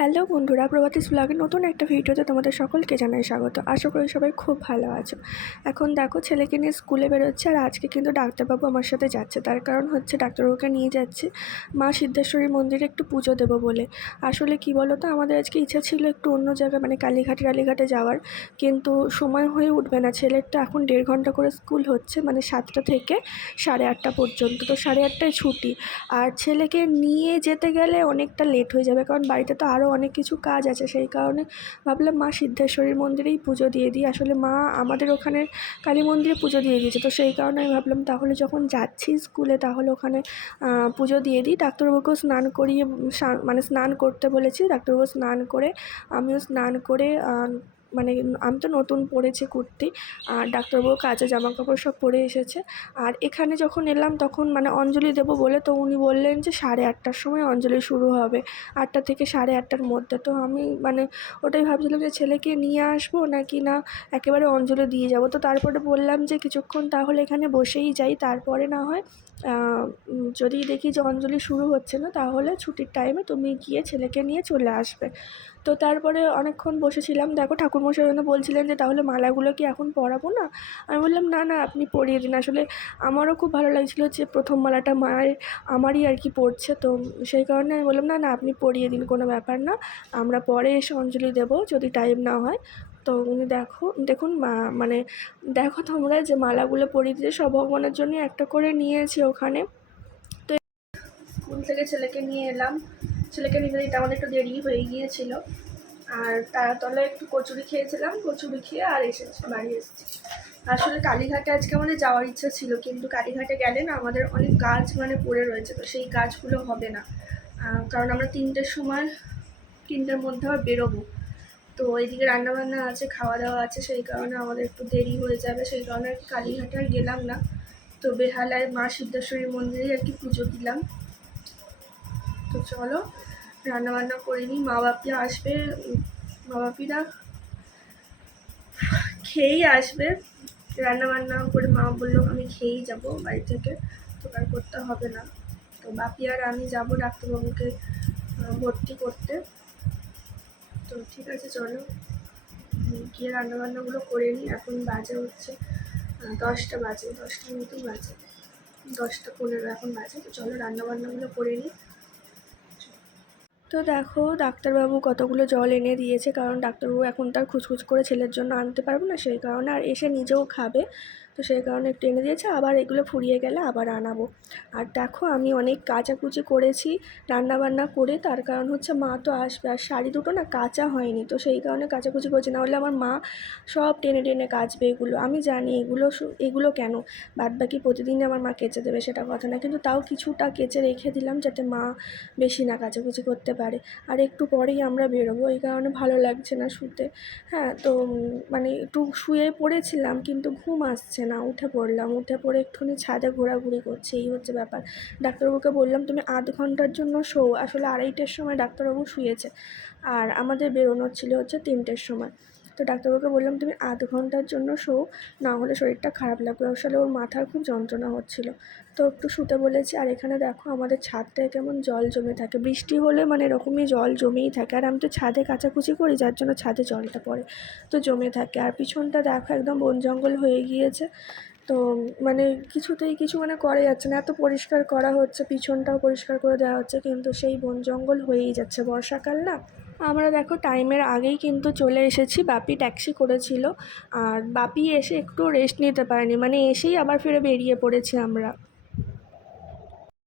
Hello বন্ধুরা, প্রভাতিস ব্লগের নতুন একটা ভিডিওতে তোমাদের সকলকে জানাই স্বাগত। আশা করি সবাই খুব ভালো আছো। এখন দেখো ছেলেকে নিয়ে স্কুলে বেরোচ্ছে, আর আজকে কিন্তু ডাক্তারবাবু আমার সাথে যাচ্ছে। তার কারণ হচ্ছে ডাক্তারবাবুকে নিয়ে যাচ্ছি মা সিদ্ধেশ্বরী মন্দিরে একটু পুজো দেবো বলে। আসলে কি বলো তো, আমাদের আজকে ইচ্ছা ছিল একটু অন্য জায়গায় মানে কালীঘাটে যাওয়ার, কিন্তু সময় হয়ে উঠবে না। ছেলের তো এখন 1.5 ঘন্টা করে স্কুল হচ্ছে, মানে 7টা থেকে 8:30 পর্যন্ত। তো 8:30টায় ছুটি, আর ছেলেকে নিয়ে যেতে গেলে অনেকটা লেট হয়ে যাবে, কারণ বাড়িতে তো আরও অনেক কিছু কাজ আছে। সেই কারণে ভাবলাম মা সিদ্ধেশ্বরীর মন্দিরেই পুজো দিয়ে দিই। আসলে মা আমাদের ওখানে কালী মন্দিরে পুজো দিয়ে দিয়েছে, তো সেই কারণে আমি ভাবলাম তাহলে যখন যাচ্ছি স্কুলে তাহলে ওখানে পুজো দিয়ে দিই। ডাক্তারবাবুকেও স্নান করিয়ে মানে স্নান করতে বলেছি। ডাক্তারবাবু স্নান করে, আমিও স্নান করে, মানে আমি তো নতুন পরেছি কুর্তি, আর ডাক্তারবাবু কাচা জামাকাপড় সব পরে এসেছে। আর এখানে যখন এলাম তখন মানে অঞ্জলি দেবো বলে, তো উনি বললেন যে 8:30টার সময় অঞ্জলি শুরু হবে, 8টা থেকে 8:30টার মধ্যে। তো আমি মানে ওটাই ভাবছিলাম যে ছেলেকে নিয়ে আসবো নাকি না একেবারে অঞ্জলি দিয়ে যাব। তো তারপরে বললাম যে কিছুক্ষণ তাহলে এখানে বসেই যাই, তারপরে না হয় যদি দেখি যে অঞ্জলি শুরু হচ্ছে না তাহলে ছুটির টাইমে তুমি গিয়ে ছেলেকে নিয়ে চলে আসবে। তো তারপরে অনেকক্ষণ বসেছিলাম। দেখো ঠাকুরমশাই জন্য বলছিলেন যে তাহলে মালাগুলো কি এখন পরাবো না। আমি বললাম না না, আপনি পরিয়ে দিন। আসলে আমারও খুব ভালো লাগছিলো যে প্রথম মালাটা আমারই আর কি পড়ছে, তো সেই কারণে আমি বললাম না না, আপনি পরিয়ে দিন, কোনো ব্যাপার না, আমরা পরে এসে অঞ্জলি দেবো যদি টাইম না হয়। তো উনি দেখুন মানে দেখো তোমরা যে মালাগুলো পরিয়ে দিতে সব ভগবানের জন্য একটা করে নিয়েছি ওখানে। তো স্কুল থেকে ছেলেকে নিয়ে এলাম, ছেলেকে নিতে দিতে আমাদের একটু দেরি হয়ে গিয়েছিল, আর তারাতলায় একটু কচুরি খেয়েছিলাম, কচুরি খেয়ে আর বাড়ি এসেছি। আসলে কালীঘাটে আজকে আমাদের যাওয়ার ইচ্ছা ছিল, কিন্তু কালীঘাটে গেলে না আমাদের অনেক কাজ মানে পড়ে রয়েছে, তো সেই কাজগুলো হবে না। কারণ আমরা 3টের মধ্যে আবার বেরোবো। তো এইদিকে রান্নাবান্না আছে, খাওয়া দাওয়া আছে, সেই কারণে আমাদের একটু দেরি হয়ে যাবে। সেই কারণে আর কি কালীঘাটে আর গেলাম না। তো বেহালায় মা সিদ্ধেশ্বরী মন্দিরে আর কি পুজো দিলাম। তো চলো রান্নাবান্না করে নিই। মা বাপি আসবে, মা বাপিরা খেয়েই আসবে। রান্নাবান্না করে মা বললো আমি খেয়েই যাব বাড়ি থেকে, তো আর করতে হবে না। তো বাপি আর আমি যাব ডাক্তারবাবুকে ভর্তি করতে। তো ঠিক আছে, চলো গিয়ে রান্নাবান্নাগুলো করে নিই। এখন বাজে হচ্ছে 10টা বাজে, 10টার মতোই বাজে, 10টা 15 এখন বাজে। তো চলো রান্নাবান্নাগুলো করে নিই। তো দেখো ডাক্তারবাবু কতগুলো জল এনে দিয়েছে, কারণ ডাক্তারবাবু এখন তার খুচখুচ করে ছেলের জন্য আনতে পারবো না, সেই কারণে, আর এসে নিজেও খাবে, তো সেই কারণে একটু এনে দিয়েছে। আবার এগুলো ফুরিয়ে গেলে আবার আনাবো। আর দেখো আমি অনেক কাচাকুচি করেছি রান্নাবান্না করে, তার কারণ হচ্ছে মা তো আসবে, আর শাড়ি দুটো না কাচা হয়নি, তো সেই কারণে কাচাকুচি করছি, না হলে আমার মা সব টেনে টেনে কাচবে এগুলো। আমি জানি এগুলো কেন, বাদবাকি প্রতিদিন আমার মা কেচে দেবে সেটা কথা না, কিন্তু তাও কিছুটা কেচে রেখে দিলাম যাতে মা বেশি না কাচাকুচি করতে পারে। আর একটু পরেই আমরা বেরোবো, এই কারণে ভালো লাগছে না শুতে। হ্যাঁ, তো মানে একটু শুয়ে পড়েছিলাম কিন্তু ঘুম আসছে না, উঠে পড়লাম, উঠে পড়ে একটুখানি ছাদে ঘোরাঘুরি করছি, এই হচ্ছে ব্যাপার। ডাক্তারবাবুকে বললাম তুমি আধ ঘন্টার জন্য শো। আসলে 2:30টার সময় ডাক্তারবাবু শুয়েছে, আর আমাদের বেরোনোর ছিল হচ্ছে 3টের সময়। তো ডাক্তারবাবুকে বললাম তুমি আধ ঘন্টার জন্য শো, না হলে শরীরটা খারাপ লাগবে। আসলে ওর মাথার খুব যন্ত্রণা হচ্ছিল, তো একটু শুতে বলেছি। আর এখানে দেখো আমাদের ছাদটায় কেমন জল জমে থাকে, বৃষ্টি হলে মানে এরকমই জল জমেই থাকে। আর আমি তো ছাদে কাচাকুচি করি, যার জন্য ছাদে জলটা পড়ে, তো জমে থাকে। আর পিছনটা দেখো একদম বন জঙ্গল হয়ে গিয়েছে, তো মানে কিছুতেই কিছু মানে করা যাচ্ছে না। এত পরিষ্কার করা হচ্ছে, পিছনটাও পরিষ্কার করে দেওয়া হচ্ছে, কিন্তু সেই বন জঙ্গল হয়েই যাচ্ছে। বর্ষাকাল না। আমরা দেখো টাইমের আগেই কিন্তু চলে এসেছি। বাপি ট্যাক্সি করেছিল, আর বাপি এসে একটু রেস্ট নিতে পারেনি, মানে এসেই আবার ফিরে বেরিয়ে পড়েছি আমরা।